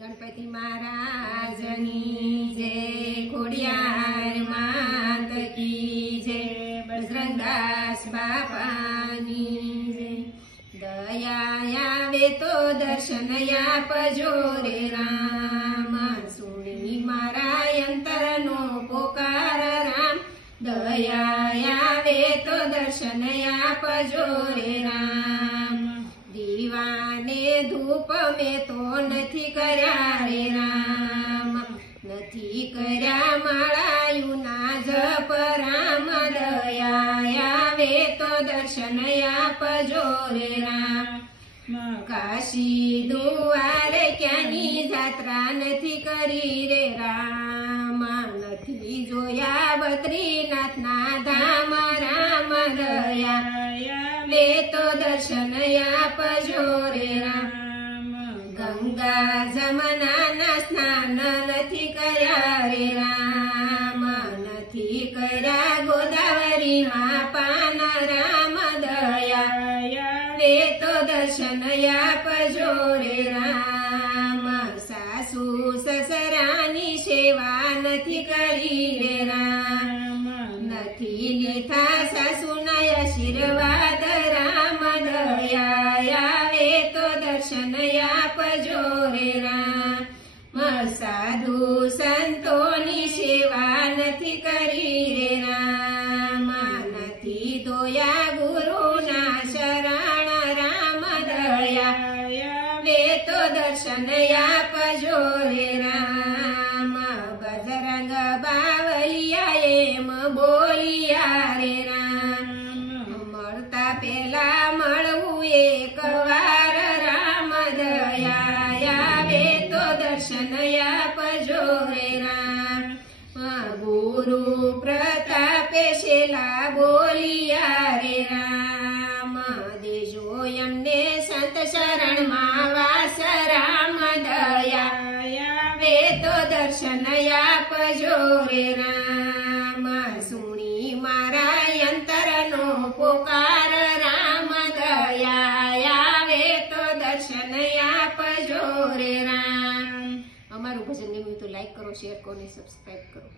गणपति महाराजनी जय, खोडियार मात की जय, बजरंगदास बापानी जय। दया आवे तो दर्शन आपजो रे राम, सुनी मारा अंतरनो पोकार राम। दया आवे तो दर्शन आपजो रे राम, दीवाने धूप में तो नथी कर्या रे राम, नथी कर्या माळायुना जप राम। दया आवे तो दर्शन आपजो रे राम, काशी दुआरे क्यानी जात्रा नथी करी रे राम, नथी जोया बद्रीनाथना धाम राम। दया आवे तो दर्शन आपजो रे राम, गंगा जमनाना स्नान नथी कर्या रे राम, नथी कर्या गोदावरी मां पान राम। दया आवे तो दर्शन आपजो रे राम, सासू ससरानी सेवा नथी करी रे राम, नथी लीधा सासूना आशीर्वाद राम। दया आवे तो दर्शन आपजो रे राम, साधु संतोनी सेवा नथी करी रे राम, नथी दोया गुरुना शरण राम। दया आवे तो दर्शन आपजो रे राम, बजरंग बावलिया एम बोलिया रे राम, मरता पेला मळवू एक वार राम। दया आवे तो दर्शन आपजो रे राम, गुरु प्रतापे शेला बोलिया रे राम, देजो यमने संत शरण मां वास राम। दया आवे तो दर्शन आपजो रे राम, सुनी मारा अंतरनो पोकार राम। दया आवे तो दर्शन आपजो रे राम। अमारू भजन गम्યું तो लाइक करो, शेयर करो ने सब्सक्राइब करो।